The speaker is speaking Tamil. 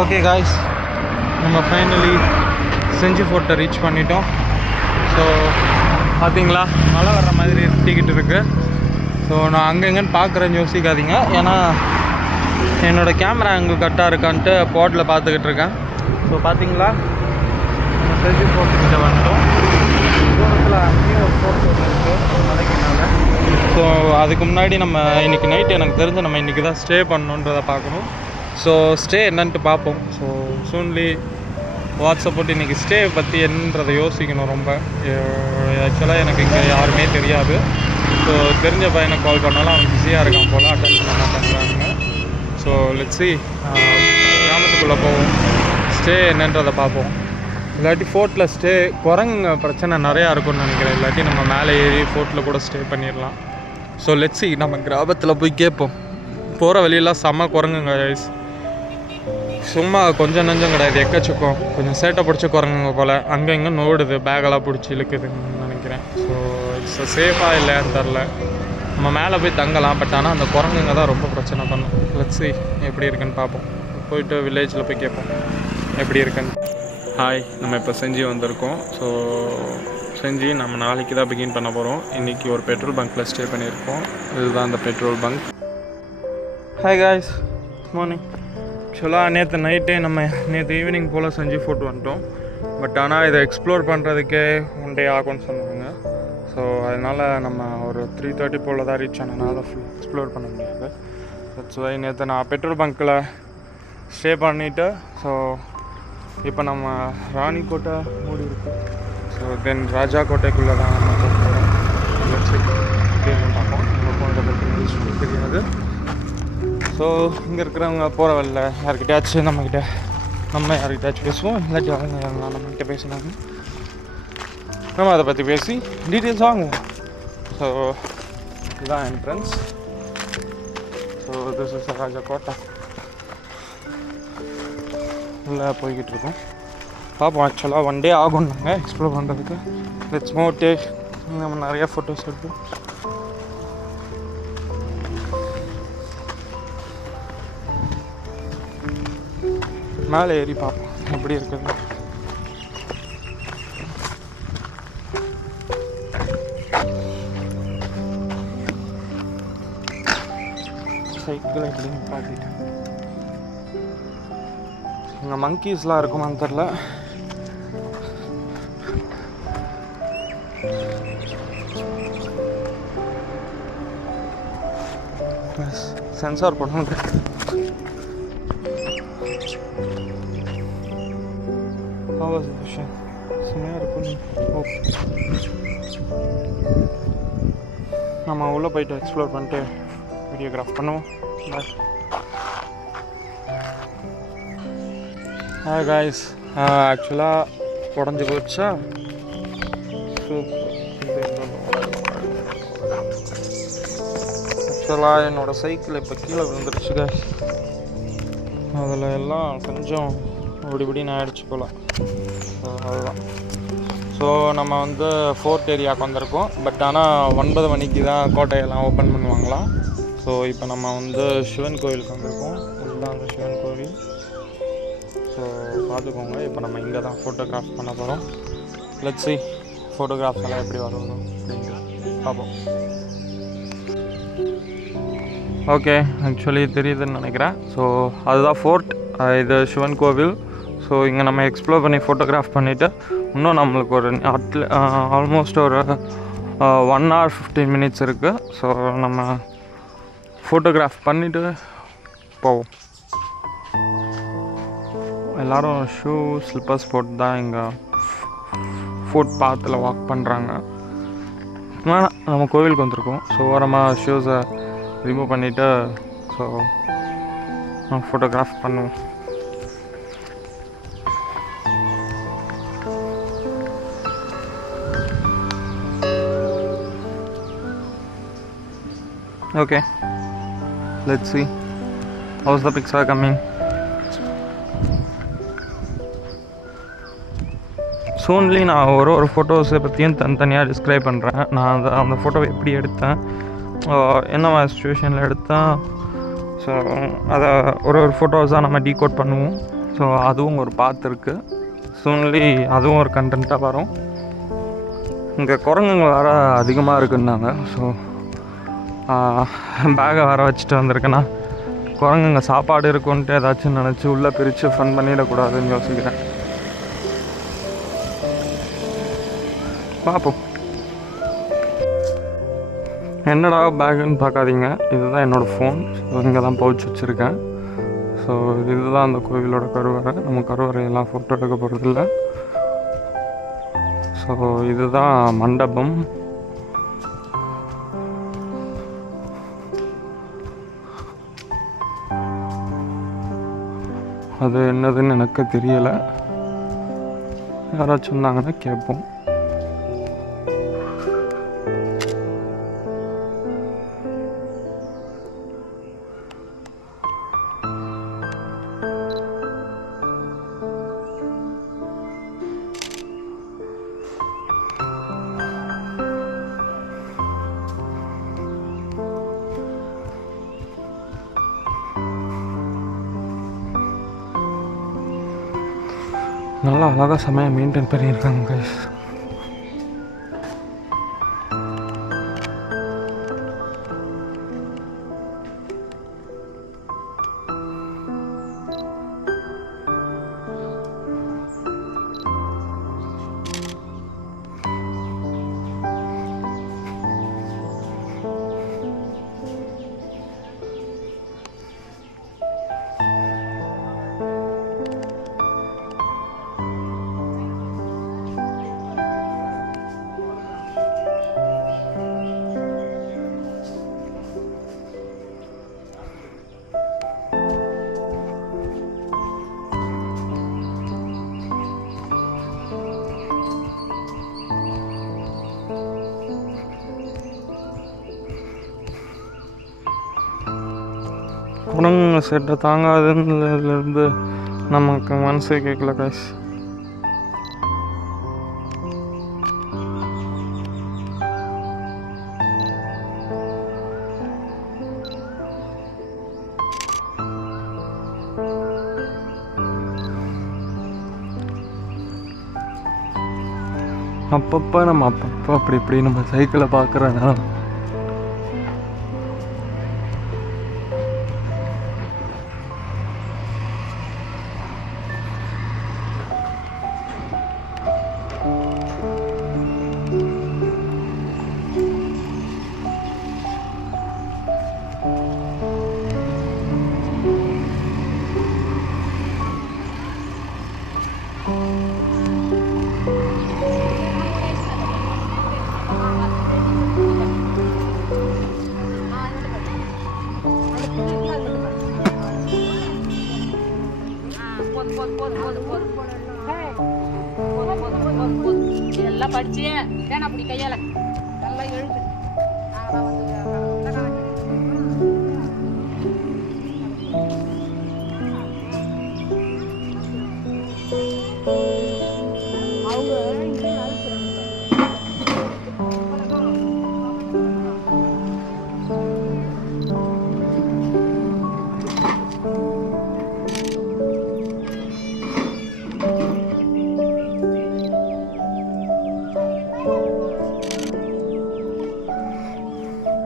ஓகே காய்ஸ், நம்ம ஃபைனலி செஞ்சி ஃபோர்ட்டை ரீச் பண்ணிட்டோம். ஸோ பார்த்தீங்களா, மழை வர்ற மாதிரி இருட்டிக்கிட்டு இருக்குது. ஸோ நான் அங்கெங்கன்னு பார்க்குறேன்னு யோசிக்காதீங்க, ஏன்னா என்னோடய கேமரா அங்கே கரெக்டாக இருக்கான்ட்டு போர்ட்டில் பார்த்துக்கிட்டு இருக்கேன். ஸோ பார்த்தீங்களா, நம்ம செஞ்சி ஃபோர்ட்டுக்கிட்ட வந்துட்டோம். தூரத்தில் அங்கேயும் ஒரு ஃபோர்ட் ஒன்று இருக்குது மலைக்குனால. ஸோ அதுக்கு முன்னாடி நம்ம இன்றைக்கி நைட்டு எனக்கு தெரிஞ்சு நம்ம இன்றைக்கி தான் ஸ்டே பண்ணணுன்றதை பார்க்கணும். ஸோ ஸ்டே என்னன்ட்டு பார்ப்போம். ஸோ சூன்லி வாட்ஸ்அப் இன்றைக்கி ஸ்டே பற்றி என்னன்றதை யோசிக்கணும். ரொம்ப ஆக்சுவலாக எனக்கு இங்கே யாருமே தெரியாது. ஸோ தெரிஞ்ச பையனை கால் பண்ணாலும் அவன் பிஸியாக இருக்கான் போல், அட்டன் பண்ண மாட்டேங்கிறாங்க. ஸோ லெட்ஸி கிராமத்துக்குள்ளே போவோம், ஸ்டே என்னன்றதை பார்ப்போம். இல்லாட்டி ஃபோர்ட்டில் ஸ்டே குரங்கு பிரச்சனை நிறையா இருக்கும்னு நினைக்கிறேன். இல்லாட்டி நம்ம மேலே ஏறி ஃபோர்ட்டில் கூட ஸ்டே பண்ணிடலாம். ஸோ லெட்ஸி நம்ம கிராமத்தில் போய் கேட்போம். போகிற வழியெல்லாம் செம்ம குரங்குங்க கைஸ், சும்மா கொஞ்சம் நஞ்சம் கிடையாது, எக்கச்சக்கம். கொஞ்சம் சேட்டை பிடிச்ச குரங்குங்க போல், அங்கே இங்கே நோடுது, பேக்கெல்லாம் பிடிச்சி இழுக்குதுன்னு நினைக்கிறேன். ஸோ இட்ஸ் சேஃபாக இல்லைன்னு தெரில. நம்ம மேலே போய் தங்கலாம், பட் ஆனால் அந்த குரங்குங்க தான் ரொம்ப பிரச்சனை பண்ணும். லெட்ஸி எப்படி இருக்குன்னு பார்ப்போம். போயிட்டு வில்லேஜில் போய் கேட்போம் எப்படி இருக்குன்னு. ஹாய், நம்ம இப்போ செஞ்சி வந்திருக்கோம். ஸோ செஞ்சி நம்ம நாளைக்கு தான் பிகின் பண்ண போகிறோம். இன்றைக்கி ஒரு பெட்ரோல் பங்க்கில் ஸ்டே பண்ணியிருக்கோம். இதுதான் அந்த petrol bunk. Hi guys, good morning. ஆக்சுவலாக நேற்று ஈவினிங் போல் செஞ்சு ஃபோர்ட் வந்துட்டோம். பட் ஆனால் இதை எக்ஸ்ப்ளோர் பண்ணுறதுக்கே 1 day ஆகும்னு சொன்னாங்க. ஸோ அதனால் நம்ம ஒரு 3:30 போல் தான் ரீச் ஆனதுனால ஃபுல் எக்ஸ்ப்ளோர் பண்ண முடியாது. தட்ஸ் வை நேற்று நான் பெட்ரோல் பங்க்கில் ஸ்டே பண்ணிவிட்டு, ஸோ இப்போ நம்ம ராணிக்கோட்டை மூடி இருக்கு. ஸோ தென் ராஜா கோட்டைக்குள்ளே தான் நம்ம போகிறோம். பார்ப்போம், இங்கே பற்றி தெரியாது. ஸோ இங்கே இருக்கிறவங்க போகிற வழியில் யார்கிட்டயாச்சும் நம்ம யார்கிட்டயாச்சும் பேசுவோம். இல்லாட்டி அவங்க நம்மகிட்ட பேசினாங்க, நம்ம அதை பற்றி பேசி டீட்டெயில்ஸ் வாங்குவோம். ஸோ இதுதான் என்ட்ரன்ஸ். ஸோ திஸ் இஸ் ராஜா கோட்டை. உள்ளே போய்கிட்டு இருக்கோம், பார்ப்போம். ஆக்சுவலாக 1 day ஆகும் நாங்கள் எக்ஸ்ப்ளோர் பண்ணுறதுக்கு. Let's move take. நம்ம நிறையா ஃபோட்டோஸ் எடுப்போம். மேலே ஏறி பார்ப்போம் எப்படி இருக்குது. சைக்கிள் எப்படின்னு பார்த்துட்டேன். இங்கே மங்கீஸ்லாம் இருக்குமான்னு தெரில. சென்சார் பண்ண செம்மையாக இருக்கும். ஓகே, நம்ம உள்ளே போயிட்டு எக்ஸ்ப்ளோர் பண்ணிட்டு வீடியோகிராஃப் பண்ணுவோம். பாய். ஹாய் காய்ஸ், ஆக்சுவலாக உடஞ்சி போச்சா. ஆக்சுவலாக என்னோடய சைக்கிள் இப்போ கீழே விழுந்துருச்சு காய்ஸ். அதில் எல்லாம் கொஞ்சம் இப்படின்னு ஆகிடுச்சு போல். ஸோ அதுதான். ஸோ நம்ம வந்து ஃபோர்ட் ஏரியாவுக்கு வந்திருக்கோம். பட் ஆனால் 9 மணிக்கு தான் கோட்டையெல்லாம் ஓப்பன் பண்ணுவாங்களாம். ஸோ இப்போ நம்ம வந்து சிவன் கோவிலுக்கு வந்திருக்கோம். இதுதான் அந்த சிவன் கோவில். ஸோ பார்த்துக்கோங்க, இப்போ நம்ம இங்கே தான் ஃபோட்டோகிராஃப் பண்ண போகிறோம். லெட்ஸ் see ஃபோட்டோகிராஃப்ஸ் எல்லாம் எப்படி வரணும் அப்படிங்கிறது பார்ப்போம். ஓகே, ஆக்சுவலி தெரியுதுன்னு நினைக்கிறேன். ஸோ அதுதான் ஃபோர்ட், இது சிவன் கோவில். ஸோ இங்கே நம்ம எக்ஸ்ப்ளோர் பண்ணி ஃபோட்டோகிராஃப் பண்ணிவிட்டு இன்னும் நம்மளுக்கு ஒரு ஆல்மோஸ்ட் ஒரு 1 hour 15 minutes இருக்குது. ஸோ நம்ம ஃபோட்டோகிராஃப் பண்ணிவிட்டு போவோம். எல்லோரும் ஷூ ஸ்லிப்பர்ஸ் போட்டு தான் இங்கே ஃபோர்ட் பாத்தில் வாக் பண்ணுறாங்க. நம்ம கோவிலுக்கு வந்திருக்கோம். ஸோ ஓரமாக ஷூஸை ரிமூவ் பண்ணிவிட்டு ஸோ ஃபோட்டோகிராஃப் பண்ணுவோம். Okay, let's see how's the picture coming. Soonly நான் ஒரு ஃபோட்டோஸை பற்றியும் தனித்தனியாக டிஸ்கிரைப் பண்ணுறேன். நான் அந்த ஃபோட்டோவை எப்படி எடுத்தேன், என்ன சுச்சுவேஷனில் எடுத்தேன். ஸோ அதை ஒரு ஃபோட்டோஸாக நம்ம டீகோட் பண்ணுவோம். ஸோ அதுவும் ஒரு பாத் இருக்குது. சூன்லி அதுவும் ஒரு கண்டென்ட்டாக வரும். இங்கே குரங்குங்க வேறு அதிகமாக இருக்குன்னாங்க. ஸோ பேகை வேறு வச்சுட்டு வந்திருக்கேன்னா குரங்குங்க சாப்பாடு இருக்குன்ட்டு ஏதாச்சும் நினச்சி உள்ளே பிரித்து ஃபன் பண்ணிடக்கூடாதுன்னு யோசிக்கிறேன். பார்ப்போம். என்னடா பேக்குன்னு பார்க்காதீங்க, இதுதான் என்னோடய ஃபோன். ஸோ இங்கே தான் பவுச் வச்சுருக்கேன். ஸோ இதுதான் அந்த கோவிலோட கருவறை. நம்ம கருவறையெல்லாம் ஃபோட்டோ எடுக்க போகிறதில்ல. ஸோ இதுதான் மண்டபம். அது என்னதுன்னு எனக்கு தெரியலை. யாராச்சும் சொன்னாங்கன்னா கேட்போம். நல்லா அழகாக செமையாக மெயின்டைன் பண்ணியிருக்காங்க கைஸ். குரங்கு செட்டை தாங்காதுன்னு நமக்கு மனசே கேட்கல கைஸ். அப்பப்போ அப்படி இப்படி நம்ம சைக்கிளை பார்க்குறேன்னா எல்லாம் படிச்சு ஏன்னா அப்படி கையால